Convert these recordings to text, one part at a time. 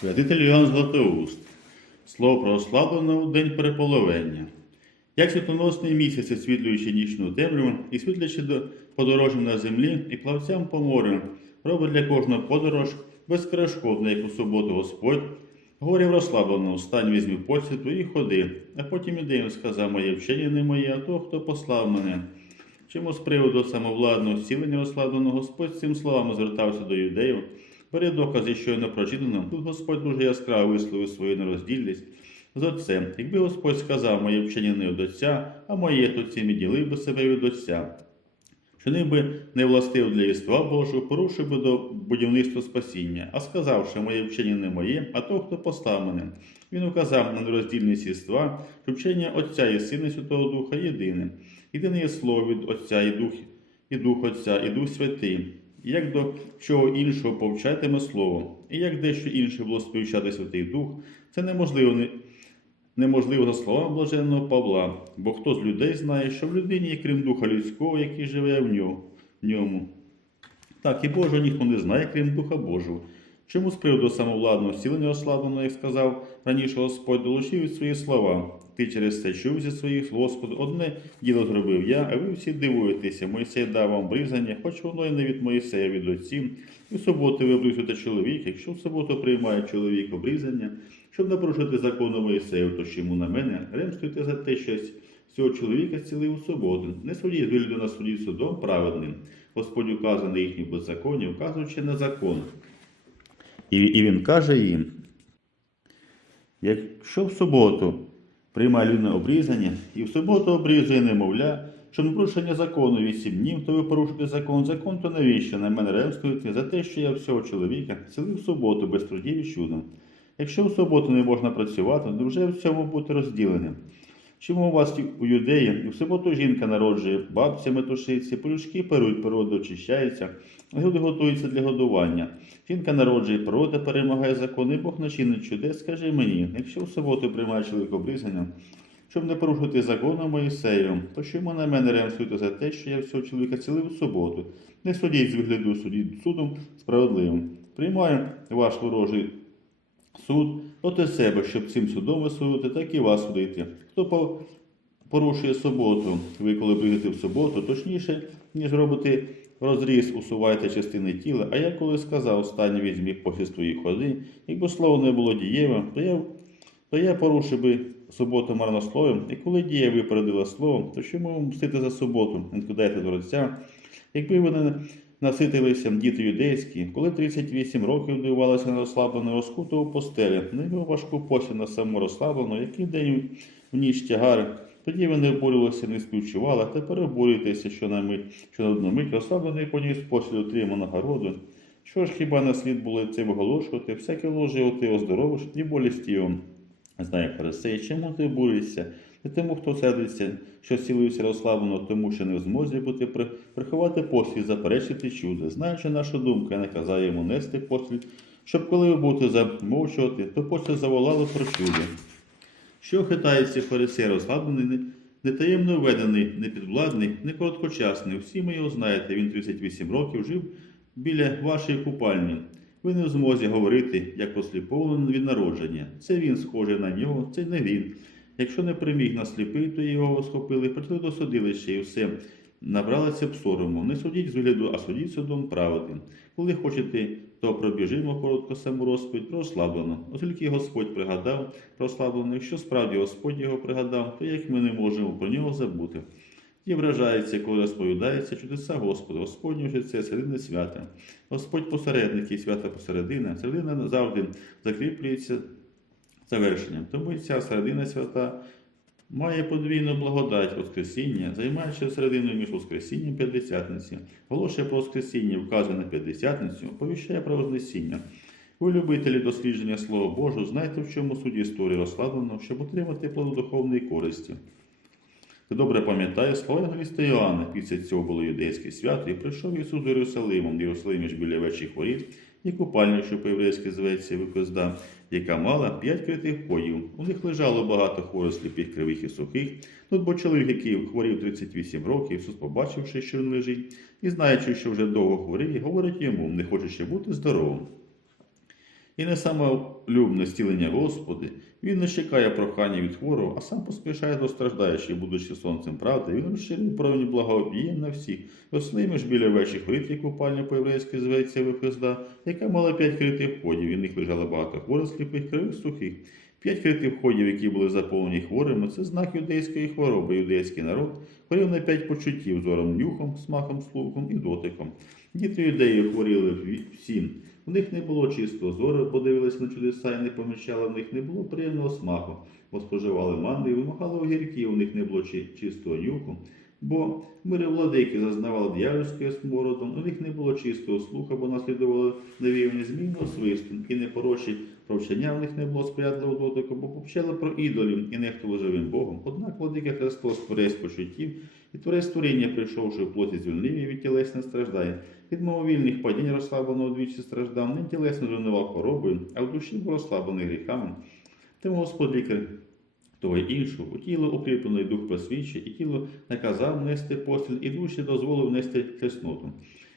Святитель Йоанн Златоуст. Слово прославлено у день переполовення. Як світлоносний місяць, освітлюючи нічну темряву і світлячи до подорожнім на землі і плавцям по морю, робить для кожного подорож безперешкодно, як у суботу Господь. Говорив розслаблено, встань, візьми посвіту і ходи. А потім ідею сказав моє вчення не моє, а то, хто послав мене. Чому з приводу самовладного зцілення розслабленого Господь цим словами звертався до юдеїв, бере докази щойно прочитано, тут Господь дуже яскраво висловив свою нероздільність з Отцем. Якби Господь сказав, моє вчення не від Отця, а моє, то цим і ділив би себе від Отця. Що ніби не властив для єства Божого, порушив би до будівництва спасіння, а сказавши, моє вчення не моє, а то, хто постав мене. Він указав на нероздільність єства, що вчення Отця і Сина Святого Духа єдине. Єдине є слово від Отця і Дух, і Дух Отця, і Дух Святий. Як до чого іншого повчатиме Слово, і як дещо інше було сповіщати Святий Дух, це неможливо, не, неможливо за словами блаженного Павла, бо хто з людей знає, що в людині є крім Духа людського, який живе в ньому. Так, і Божого ніхто не знає, крім Духа Божого. Чому з приводу самовладного зцілення ослабленого, як сказав раніше Господь, долучив свої слова. Ти через це чув зі своїх Господу, одне діло зробив я, а ви всі дивуєтеся. Мойсей дав вам бризання, хоч воно і не від Моїсея, від отців. І в суботу ви обрізуєте чоловік, якщо в суботу приймає чоловік обрізання, щоб не порушити закону Моїсею, то чому на мене ремствуйте за те, що цього чоловіка зцілив у суботу. Не судіть з вигляду на суді судом праведним. Господь указує на їхні беззаконня, вказуючи на закон. І, і він каже їм, якщо в суботу приймає людне обрізання, і в суботу обрізує немовля, що на порушення закону вісім днів, то ви порушите закон. Закон, то навіщо на мене ремствуєте за те, що я всього чоловіка цілив суботу без трудів і чудом. Якщо в суботу не можна працювати, то вже в цьому бути розділеним. Чому у вас у юдеї в суботу жінка народжує, бабця метушиться, полюшки перуть, порода очищається, люди готуються для годування. Жінка народжує, порода перемагає закон, і Бог начинить чудес, скажи мені, якщо в суботу приймає чоловік обрізання, щоб не порушити закону Моїсею, то чому на мене ремствуєте за те, що я всього чоловіка цілив у суботу? Не судіть з вигляду, судіть судом справедливим. Приймаю ваш ворожий суд. Проти себе, щоб цим судом ви судити, так і вас судити. Хто порушує суботу, ви коли прийдете в суботу, точніше, ніж робити розріз, усувайте частини тіла, а я коли сказав, останнє візьміть похід твої ходи, якби слово не було дієвим, то я, то я порушив би суботу марнословом, і коли дія випередила словом, то чому мстити за суботу, не до Отця? Якби ви не наситилися діти юдейські, коли 38 років дивувалися на розслаблену розкуту постелі, на його важку посі на саму розслаблену, який день в ніч тягари. Тоді ви не обурювалися, не співчували, тепер обурюєтеся, що на мить, що на одну мить розслаблений поніс посіль отримав нагороду. Що ж хіба на слід було це виголошувати, всяке ложе ти оздоровиш і болісті його. Знає Фарисей, чому ти обурюєшся? Не тому, хто сердиться, що сілився розслаблено, тому що не в змозі бути при- приховати послід, заперечити чудо. Знаючи нашу думку, я наказав йому нести послід, щоб коли ви будете замовчувати, то послід заволало про чудо. Що хитається фарисей розслаблений, не, не введений, не підвладний, не короткочасний. Всі ми його знаєте, він 38 років жив біля вашої купальні. Ви не в змозі говорити, як посліповлений від народження. Це він схожий на нього, це не він. Якщо не приміг на сліпий, то його схопили, прийшли до судилища і все. Набралися б сорому. Не судіть з вигляду, а судіть судом праведним. Коли хочете, то пробіжимо коротко саму розповідь про розслаблено. Оскільки Господь пригадав про розслаблено, якщо справді Господь його пригадав, то як ми не можемо про нього забути? І вражається, коли розповідається чудеса Господа, Господнє вже це середини свята. Господь посередник і свята посередина, середина завжди закріплюється завершенням. Тому ця середина свята має подвійну благодать Воскресіння, займаючи середину між Воскресінням і П'ятдесятниці. Оголошує про Воскресіння, вказує на П'ятдесятницю, оповіщає про Вознесіння. Ви, любителі дослідження Слова Божого, знаєте, в чому суть історії розкладено, щоб отримати плоду духовної користі. Ти добре пам'ятаєш слова Євангеліста Іоанна, після цього було юдейське свято, і прийшов Ісус до Єрусалиму, в Єрусалимі ж біля вечіх воріт, і купальню, що по-єврейськи зветься Викозда, яка мала п'ять критих ходів. У них лежало багато хворих сліпих, кривих і сухих. Тут бо чоловік, який хворів 38 років, Ісус, побачивши, що він лежить, і знаючи, що вже довго хворіє, говорить йому, не хоче бути здоровим. І не самолюбне стілення Господи, він не чекає прохання від хворого, а сам поспішає до страждаючих, будучи сонцем правди, він розширив правні благооб'єм на всіх. Ослими ж біля вечіх воріт, як купальня по-єврейськи зветься Вифезда, яка мала п'ять критих входів, і в них лежало багато хворих, сліпих, кривих, сухих. П'ять критих входів, які були заповнені хворими, це знак юдейської хвороби. Юдейський народ хворів на п'ять почуттів зором, нюхом, смаком, слухом і дотиком. Діти юдеї хворіли всім. Них не було чистого зору, подивились на чудеса і не помічали, в них не було приємного смаку, бо споживали манди і вимагали огірки, у них не було чи- чистого нюху. Бо мири владики зазнавали дьявольською смородом, у них не було чистого слуха, бо наслідували навіювання змінного свисту, і непорочі провчення в них не було сприятливого дотику, бо повчали про ідолів і нехтували живим Богом. Однак владика Христос творець почуттів і творець творіння, прийшовши в плоті звільнив і від тілесне страждає. Від мововільних падінь розслабленого двічі страждав, не тілесно руйнував хворобою, а в душі був розслаблений гріхами. Тому Господь лікар того й іншого, у тіло укріплений дух просвічує, і тіло наказав нести постіль, і душі дозволив нести тесноту.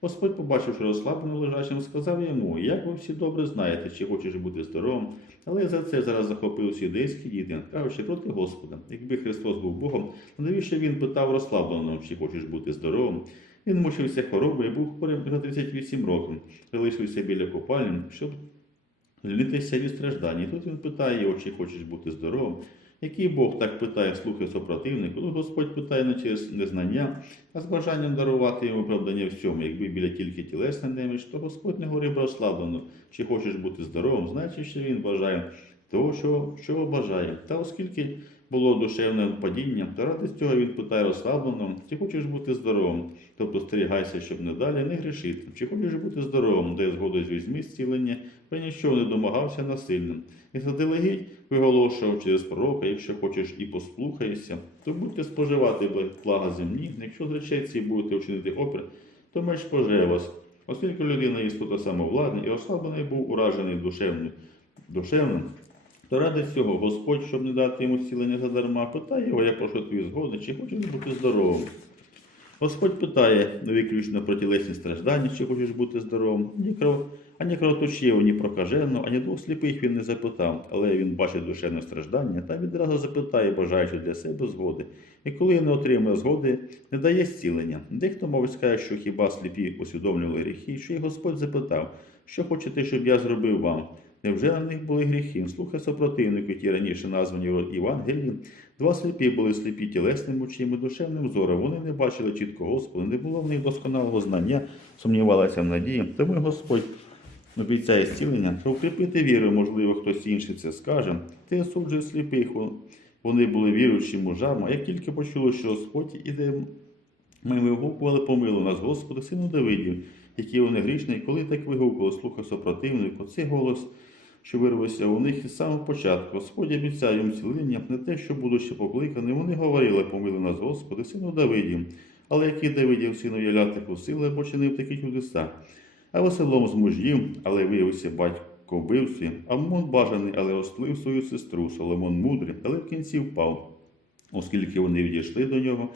Господь, побачивши розслабленим лежачим, сказав йому, як ви всі добре знаєте, чи хочеш бути здоровим, але за це зараз захопився юдейський діти, кажучи проти Господа. Якби Христос був Богом, навіщо він питав розслабленого, чи хочеш бути здоровим? Він мучився хворобою і був хворим вже 38 років, залишився біля купальні, щоб звільнитися від страждань. І тут він питає його, чи хочеш бути здоровим. Який Бог так питає слухи супротивник, коли Господь питає не через незнання, а з бажанням дарувати йому оправдання всьому, якби біля тільки тілесна неміч, то Господь не говорив прославлено. чи хочеш бути здоровим, значить, що він бажає того, що, що бажає. Та оскільки було душевне падіння, то ради цього він питає розслаблено, чи хочеш бути здоровим, тобто стерігайся, щоб не далі не грішити, чи хочеш бути здоровим, де згодою візьми зцілення, бо нічого не домагався насильним. І заделегідь виголошував через пророка, якщо хочеш і послухаєшся, то будьте споживати блага земні, якщо з речей ці будете вчинити опір, то меч пожеє вас. Оскільки людина істота самовладна і ослаблений був уражений душевним, душевним, то ради цього Господь, щоб не дати йому зцілення задарма, питає його, я прошу твої згоди, чи хочеш бути здоровим. Господь питає виключно про тілесні страждання, чи хочеш бути здоровим, ні кров, ані кровоточів, ні прокаженого, ані двох сліпих він не запитав, але він бачить душевне страждання та відразу запитає, бажаючи для себе згоди. І коли не отримує згоди, не дає зцілення. Дехто, мовить, скаже, що хіба сліпі усвідомлювали гріхи, що й Господь запитав, що хочете, щоб я зробив вам? Невже на них були гріхи? Слухай супротивнику, ті раніше названі в Євангелії. Два сліпі були сліпі тілесним очима, душевним зором. Вони не бачили чітко Господа, не було в них досконалого знання, сумнівалися в надії. Тому Господь обіцяє зцілення, що укріпити віру, можливо, хтось інший це скаже. Ти осуджує сліпих. Вони були віруючими мужами, а як тільки почули, що Господь іде, ми вигукували помилу нас, Господи, сину Давидів, які вони грішні, і коли так вигукували, слухав супротивник, оцей голос, що вирвався у них із самого початку. Господь обіцяє їм цілення, не те, що будучи покликані, вони говорили, помили нас, Господи, сину Давидів. Але який Давидів сину Яля таку силу, бо чинив такі чудеса. А Василом з мужів, але виявився батько вбивці, Амон бажаний, але остлив свою сестру, Соломон мудрий, але в кінці впав, оскільки вони відійшли до нього,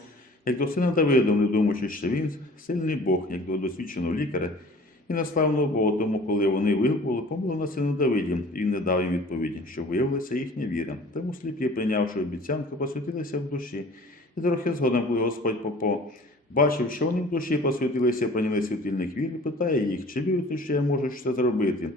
як до сина Давида, не думаючи, що він сильний Бог, як до досвідченого лікаря, і на славного Бога, тому коли вони вигукували, помили на Давиді, і не дав їм відповіді, що виявилася їхня віра. Тому сліпі, прийнявши обіцянку, посвятилися в душі. І трохи згодом, коли Господь попо бачив, що вони в душі посвятилися, прийняли світильних вір, і питає їх, чи вірите, що я можу це зробити?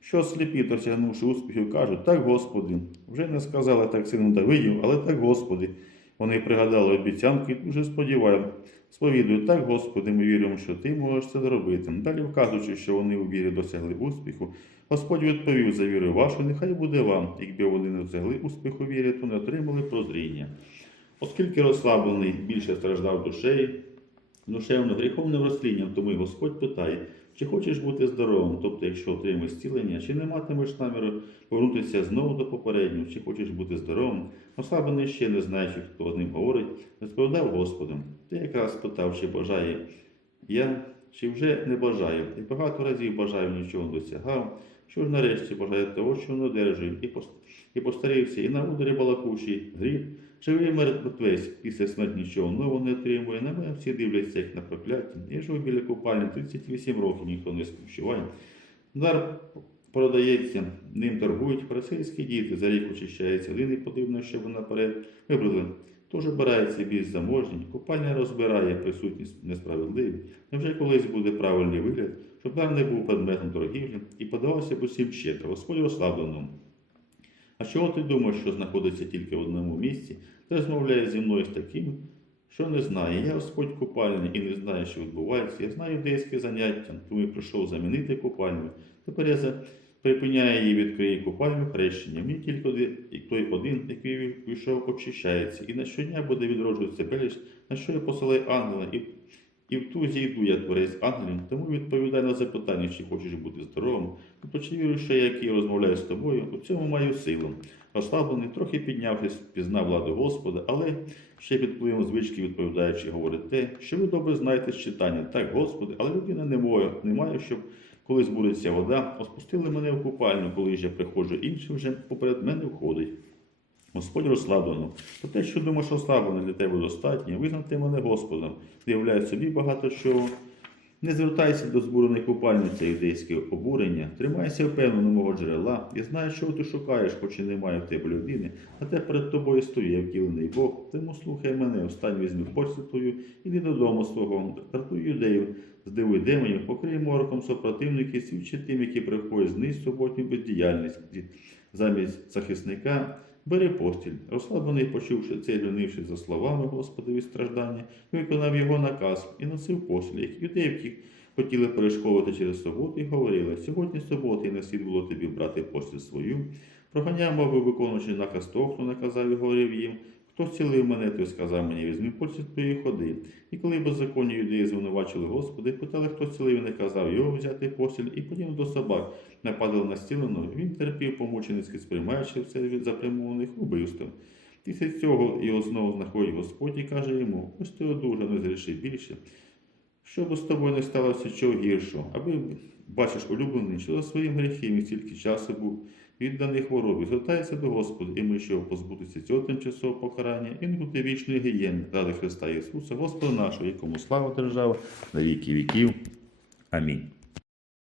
Що сліпі, досягнувши успіхів, кажуть, так, Господи, вже не сказали так сину Давидів, але так, Господи. Вони пригадали обіцянки і дуже сподіваються. Сповідують, так, Господи, ми віримо, що Ти можеш це зробити. Далі вказуючи, що вони у вірі досягли успіху, Господь відповів за віру вашу, нехай буде вам. Якби вони не досягли успіху вірі, то не отримали прозріння. Оскільки розслаблений більше страждав душею, душевно гріховним розслінням, тому й Господь питає, чи хочеш бути здоровим, тобто, якщо отримаєш зцілення, чи не матимеш наміру повернутися знову до попереднього, чи хочеш бути здоровим, розслаблений ще не знаючи, хто з ним говорить, розповідав Господу. Ти якраз питав, чи бажає я, чи вже не бажаю, і багато разів бажаю, нічого не досягав, що ж нарешті бажає того, що не пост... і постарився, і на ударі балакучий гріб, живий мертвець, після смерті нічого нового не отримує, на мене всі дивляться, як на прокляття. Я живу біля купальні 38 років, ніхто не співчуває. Дар продається, ним торгують просильські діти, за рік очищається один і потрібно, щоб наперед вибрали. Тож обирається більш заможній, купальня розбирає присутність несправедливі. Невже колись буде правильний вигляд, щоб дар не був предметом торгівлі і подавався б усім щедро, Господь розслабленому. А чого ти думаєш, що знаходиться тільки в одному місці, та розмовляє зі мною з таким, що не знає. Я Господь купальні і не знаю, що відбувається. Я знаю деякі заняття, тому і прийшов замінити купальню. Тепер я припиняю її, відкрию купальню хрещення. Мені тільки той один, який вийшов, очищається. І на щодня буде відроджуватися на що я посилаю ангела, і, і в ту зійду я творець ангелів. Тому відповідай на запитання, чи хочеш бути здоровим. Тобто, чи віриш, що я, який розмовляю з тобою, у цьому маю силу. Розслаблений, трохи піднявшись, пізнав владу Господа, але ще під впливом звички відповідаючи, говорить те, що ви добре знаєте з читання. Так, Господи, але людина не має, не має, щоб коли збудеться вода, розпустили мене в купальню, коли ж я приходжу, інший вже поперед мене входить. Господь розслаблено. Про те, що думаєш розслаблено для тебе достатньо, визнати мене Господом, виявляє собі багато чого. Не звертайся до збурених купальні це юдейське обурення, тримайся впевнено мого джерела. Я знаю, що ти шукаєш, хоч і немає в тебе людини, а те перед тобою стоїть втілений Бог. Тому слухай мене, остань візьми почту твою, іди додому свого, картуй юдею, здивуй демонів, покрий мороком супротивники, свідчи тим, які приходять знизь суботню бездіяльність. Замість захисника бери постіль, розслаблений, почувши це, лінившись за словами Господові страждання, виконав його наказ і носив постіль, як які хотіли перешковувати через суботу і говорили, сьогодні субота і не слід було тобі брати постіль свою. Проганяв, мови, виконуючи наказ того, хто наказав і говорив їм, хто зцілив мене, той сказав мені, візьми постіль твої ходи. І коли беззаконні юдеї звинувачили Господи, питали, хто зцілив, і не казав його взяти постіль, і подібно до собак нападали на стілену, він терпів помученицьки, сприймаючи все від запрямованих убивств. Після цього його знову знаходить Господь і каже йому, ось ти одужа, не зріши більше. Щоб з тобою не сталося чого гіршого, аби бачиш улюблений, що за своїм гріхом і стільки часу був відданий хворобі, звертається до Господа, і ми щоб позбутися цього тимчасового покарання і не бути вічної гієни ради Христа Ісуса, Господа нашого, якому слава держава на віки віків. Амінь.